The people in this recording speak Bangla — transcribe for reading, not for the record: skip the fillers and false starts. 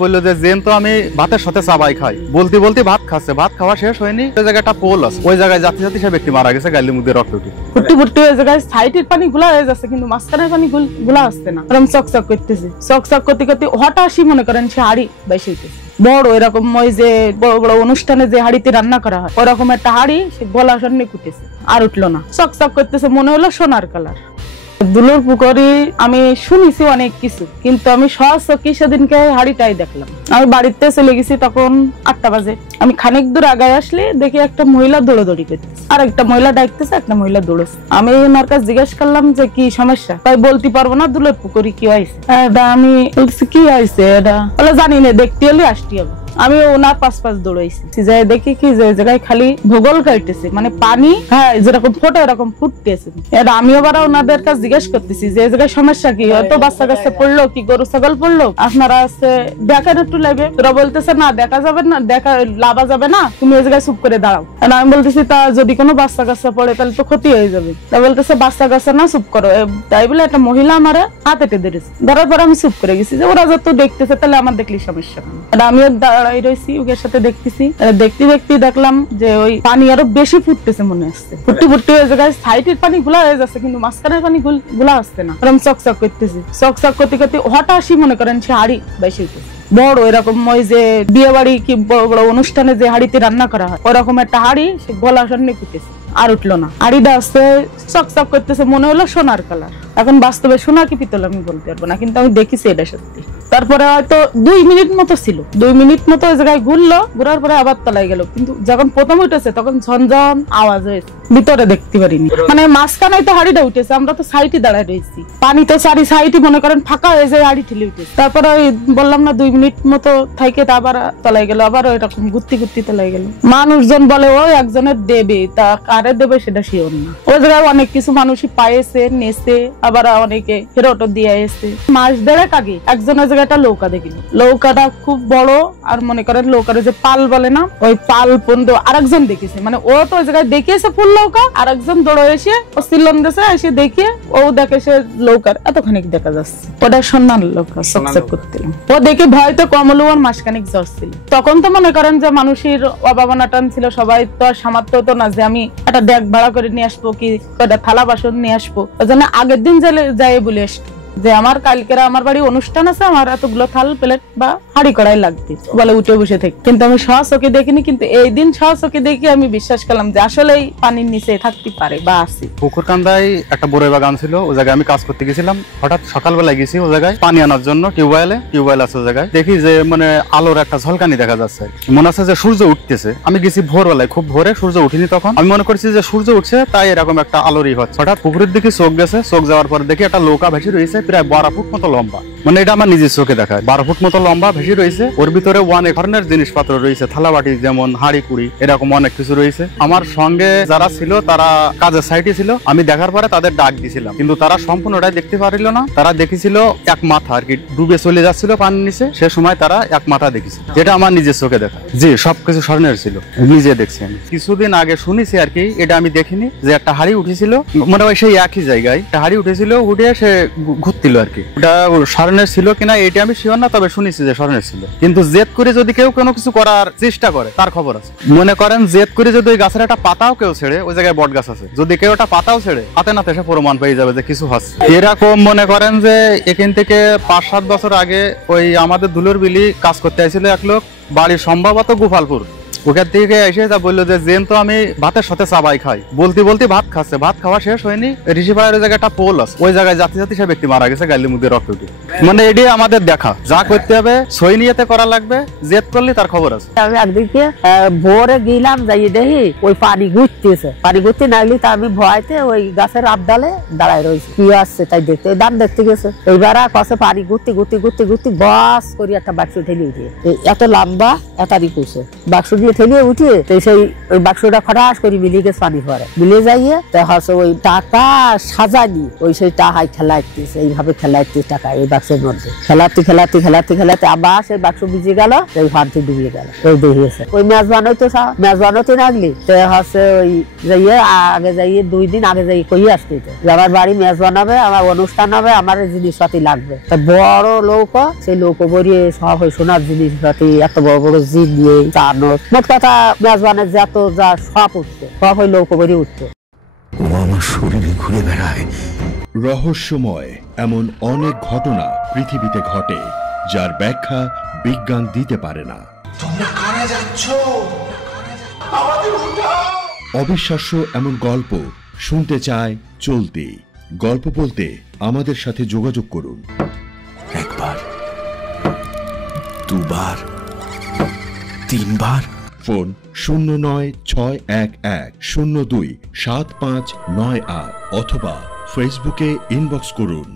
বললো যে জেন তো আমি ভাতের সাথে চাবাই খাই, বলতে বলতে ভাত খাচ্ছে, ভাত খাওয়া শেষ হয়নি, ওই জায়গায় একটা পোল আছে, ওই জায়গায় যাতে যাতে সে ব্যক্তি মারা গেছে, গালির মধ্যে রক্ত উঠে ফুটি ফুটি ওই জায়গায় সাইডের পানি গুলা হয়ে যাচ্ছে, কিন্তু মাঝখানের পানি গুলা আসছে না। এরকম চকচক করতেছে, চকচক করতে করতে হঠাৎ মনে করেন সে হাড়ি বাইসাইতেছে বড়, এরকম ওই যে বড় বড় অনুষ্ঠানে যে হাড়িতে রান্না করা হয় ওরকম একটা হাড়ি, সে গলা সামনে কুটেছে, আর উঠলো না, চকচক করতেছে, মনে হলো সোনার কালার। দুলোর পুকুরে আমি শুনেছি অনেক কিছু, কিন্তু আমি সহজকে সেদিনকে হাড়িটাই দেখলাম। আমি বাড়িতে চলে গেছি তখন 8টা বাজে। আমি খানিক দূর আগায় আসলে দেখি একটা মহিলা দৌড়াদৌড়ি করতেছে, আর একটা মহিলা ডাকতেছে, একটা মহিলা দৌড়ছে। আমি ওনার কাছে জিজ্ঞেস করলাম যে কি সমস্যা, তাই বলতে পারবো না দুলোর পুকুরে কি হয়েছে। আমি বলছি কি হয়েছে এটা, বলে জানি না, দেখতে হলে আসতে হবে। আমি ওনার পাশ দৌড়াইছি, যাই দেখি কি যে জায়গায় খালি ভূগোল কাটতেছে, মানে পানি যেরকম ফোটে এরকম ফুটতেছে। আমি আবার ওনাদের কাছে জিজ্ঞেস করতেছি যে জায়গায় সমস্যা কি, হয়তো বাচ্চা কাছে পড়লো কি গরু ছাগল পড়লো, আপনারা দেখেন একটু লাগবে। তোরা বলতেছে না দেখা যাবে না, দেখা লাভা যাবে না, তুমি এই জায়গায় চুপ করে দাঁড়াও। আমি বলতেছি তা যদি কোনো বাচ্চা কাছে পড়ে তাহলে তো ক্ষতি হয়ে যাবে। তা বলতেছে বাচ্চা কাছে না, চুপ করো। তাই বলে একটা মহিলা আমার হাতে ধরেছে, ধরার পর আমি চুপ করে গেছি যে ওরা যত দেখতেছে তাহলে আমার দেখলি সমস্যা না। আমিও দাঁড়াই রয়েছি, ওকে সাথে দেখতেছি, দেখতে দেখতে দেখলাম যে ওই পানি আরো বেশি ফুটতেছে, মনে হচ্ছে ফুটতে ফুটতে ওই জায়গায় সাইডের পানি গুলা হয়ে যাচ্ছে, কিন্তু মাঝখানের পানি গুলা আসছে না। এরকম চকচক করতেছে, চকচক করতে করতে হঠাৎ মনে করেন সে হাড়ি বাইসাইতেছে বড়, এরকম ওই যে বিয়ে বাড়ি কি বড় বড় অনুষ্ঠানে যে হাড়িতে রান্না করা হয় ওরকম একটা হাড়ি, সে গলা সামনে কুটেছে, আর উঠলো না। হাড়িটা আসছে চকচক করতেছে, মনে হলো সোনার কালার। এখন বাস্তবে সোনা কি পিতল আমি বলতে পারবো না, কিন্তু আমি দেখেছি এটা সত্যি। তারপরে হয়তো 2 মিনিট মতো ছিল, 2 মিনিট মতো ওই জায়গায় ঘুরলো, ঘুরার পরে আবার তলায় গেল। কিন্তু যখন প্রথম উঠেছে তখন ঝনঝন আওয়াজ হয়েছে, ভিতরে দেখতে পারিনি। মানে মাঝখানে তো হাড়িটা উঠেছে, আমরা তো সাইডে দাঁড়ায় রয়েছি, পানি তো চারি সাইডে মনে করেন ফাঁকা হয়ে যায়, হাড়ি ঠেলে উঠেছে। তারপরে ওই বললাম না 2 মিনিট মতো থাইকে আবার তলায় গেল, আবার এরকম ঘুরতে ঘুরতে তলায় গেল। মানুষজন বলে ওই একজনের দেবে, তা কারে দেবে সেটা শিওর না। ওই জায়গায় অনেক কিছু মানুষই পাইছে, নেছে, আবার অনেকে ফেরতও দিয়ে এসে। মাস 1.5 আগে একজন ওই জায়গাটা নৌকা দেখিল, নৌকাটা খুব বড়, আর মনে করেন নৌকার যে পাল বলে না, ওই পাল পর্যন্ত আরেকজন দেখেছে, মানে ও তো ওই জায়গায় দেখিয়েছে ফুল নৌকা, আরেকজন দৌড়ে এসে ও সিলন গেছে, এসে দেখিয়ে ও দেখে সে নৌকার এতখানি দেখা যাচ্ছে, ওটা সোনার নৌকা চকচক করতেলাম। ও দেখে ভয় তো কম হলো, আর মাসখানিক জ্বর ছিল। তখন তো মনে করেন যে মানুষের অভাবনাটান ছিল, সবাই তো আর সামর্থ্য হতো না যে আমি একটা ডেক ভাড়া করে নিয়ে আসবো কি একটা থালা বাসন নিয়ে আসবো। ওই জন্য আগের দিন যাই বলে আসতো যে আমার কালকের আমার বাড়ি অনুষ্ঠান আছে, আমার এতগুলো থাল প্লেট বা হাঁড়ি কড়াই লাগবে, বলে উঠে বসে থেকে। কিন্তু আমি সহচকে দেখিনি, কিন্তু এই দিন সহচকে দেখি আমি বিশ্বাস করলাম যে আসলেই পানির নিচে থাকতে পারে বা আছে। পুকুর কান্দায় একটা বড়ই বাগান ছিল, ওই জায়গায় আমি কাজ করতে গেছিলাম। হঠাৎ সকালবেলা গেছি ওই জায়গায় পানি আনার জন্য, টিউবওয়েল আছে ওই জায়গায়। দেখি যে মানে আলোর একটা ঝলকানি দেখা যাচ্ছে, মনে হচ্ছে যে সূর্য উঠতেছে। আমি গেছি ভোরবেলায়, খুব ভোরে, সূর্য উঠিনি তখন। আমি মনে করছি যে সূর্য উঠছে, তাই এরকম একটা আলোরই হচ্ছে। হঠাৎ পুকুরের দিকে চোখ গেছে, চোখ যাওয়ার পরে দেখি একটা নৌকা ভেসে রয়েছে, প্রায় 12 ফুট মতো লম্বা, মানে এটা আমার নিজের চোখে দেখায়। 12 ফুট মতো লম্বা ভেসে রয়েছে, ওর ভিতরে অনেক ধরনের জিনিসপত্র রয়েছে, থালাবাটি যেমন হাঁড়ি কুড়ি এরকম অনেক কিছু রয়েছে। আমার সঙ্গে যারা ছিল তারা কাজের সাইডে ছিল, আমি দেখার পরে তাদের ডাক দিছিলাম, কিন্তু তারা সম্পূর্ণটাই দেখতে পারিল না। তারা দেখেছিল এক মাথা আর কি ডুবে চলে যাচ্ছিল পানির নিচে, সে সময় তারা এক মাথা দেখেছে, যেটা আমার নিজের চোখে দেখা। জি, সবকিছু স্বর্ণের ছিল, নিজে দেখছি আমি। কিছুদিন আগে শুনেছি আর কি, এটা আমি দেখিনি, যে একটা হাঁড়ি উঠেছিল, মনে হয় সেই একই জায়গায় একটা হাঁড়ি উঠেছিল, উঠে সে ঘুরছিল আর কি। ওটা স্বর্ণের ছিল কিনা এটা আমি শিওর না, তবে শুনেছি যে স্বর্ণের ছিল। কিন্তু জেদ করে যদি কেউ কোনো কিছু করার চেষ্টা করে তার খবর আছে। মনে করেন জেদ করে যদি ওই গাছের একটা পাতাও কেউ ছেড়ে, ওই জায়গায় বট গাছ আছে, যদি কেউ একটা পাতাও ছেড়ে হাতে নাতে সে প্রমাণ পেয়ে যাবে যে কিছু হচ্ছে এরকম। মনে করেন যে এখান থেকে 5-7 বছর আগে ওই আমাদের দুলোর বিলি কাজ করতে আসছিল এক লোক, বাড়ির সম্ভবত গোপালপুর। ওখান থেকে এসে তা বললো যে জেন তো আমি ভাতের সাথে চাবাই খাই, বলতে বলতে ভাত খাচ্ছে, ভাত খাওয়া শেষ হয়নি, ঋষিপাড়ার জায়গায় একটা পোল আছে, ওই জায়গায় যাতে যাতে সে ব্যক্তি মারা গেছে, গালির মধ্যে রক্ত উঠে। মানে এটাই আমাদের দেখা, যা করতে হবে সই নিয়েতে করা লাগবে, জেদ করলে তার খবর আছে। আমি একদিকে ভোরে গেলাম, যাই দেখি ওই পানি ঘুরতেছে, পানি ঘুরতে নাগলি তা আমি ভয়তে ওই গাছের আবডালে দাঁড়ায় রয়েছি, কি আসছে তাই দেখতে, দাম দেখতে গেছে। এইবার কাছে পানি ঘুরতে ঘুরতে ঘুরতে ঘুরতে বাস করি একটা বাক্স ঠেলে উঠে, এত লম্বা এতারি কুছে বাক্স দিয়ে ঠেলিয়ে উঠিয়ে তো সেই ওই বাক্সটা খটাস করে মিলিয়ে গেছে পানি পরে মিলে যাইয়ে তো হচ্ছে ওই টাকা সাজানি ওই সেই টাকায় খেলাইতেছে এইভাবে খেলাইতেছে টাকা এই বাক্সের মধ্যে খেলাতে আবার সেই বাক্স ভিজে গেল এই ফান্তি ডুবিয়ে গেল ওই দেখিয়েছে ওই মেজবান হইতো মেজবান হতে লাগলি তো হচ্ছে ওই যাইয়ে আগে যাইয়ে 2 দিন আগে যাই কই আসতে আমার বাড়ি মেজবান হবে আমার অনুষ্ঠান হবে আমার জিনিসপাতি লাগবে তা বড় লোক সেই লোক বরিয়ে সব ওই সোনার জিনিসপাতি এত বড় বড় জিন দিয়ে চানোর মোট কথা মেজবানের যত যা সব উঠতো সব ওই লোক বরিয়ে উঠতো ও আমার শরীরে ঘুরে বেড়ায়। রহস্যময় এমন অনেক ঘটনা পৃথিবীতে ঘটে যার ব্যাখ্যা বিজ্ঞান দিতে পারে না। অবিশ্বাস্য এমন গল্প শুনতে চায় চলতি গল্প বলতে আমাদের সাথে যোগাযোগ করুন। একবার, দুবার, 3 বার। ফোন 0961102759 অথবা ফেসবুকে ইনবক্স করুন।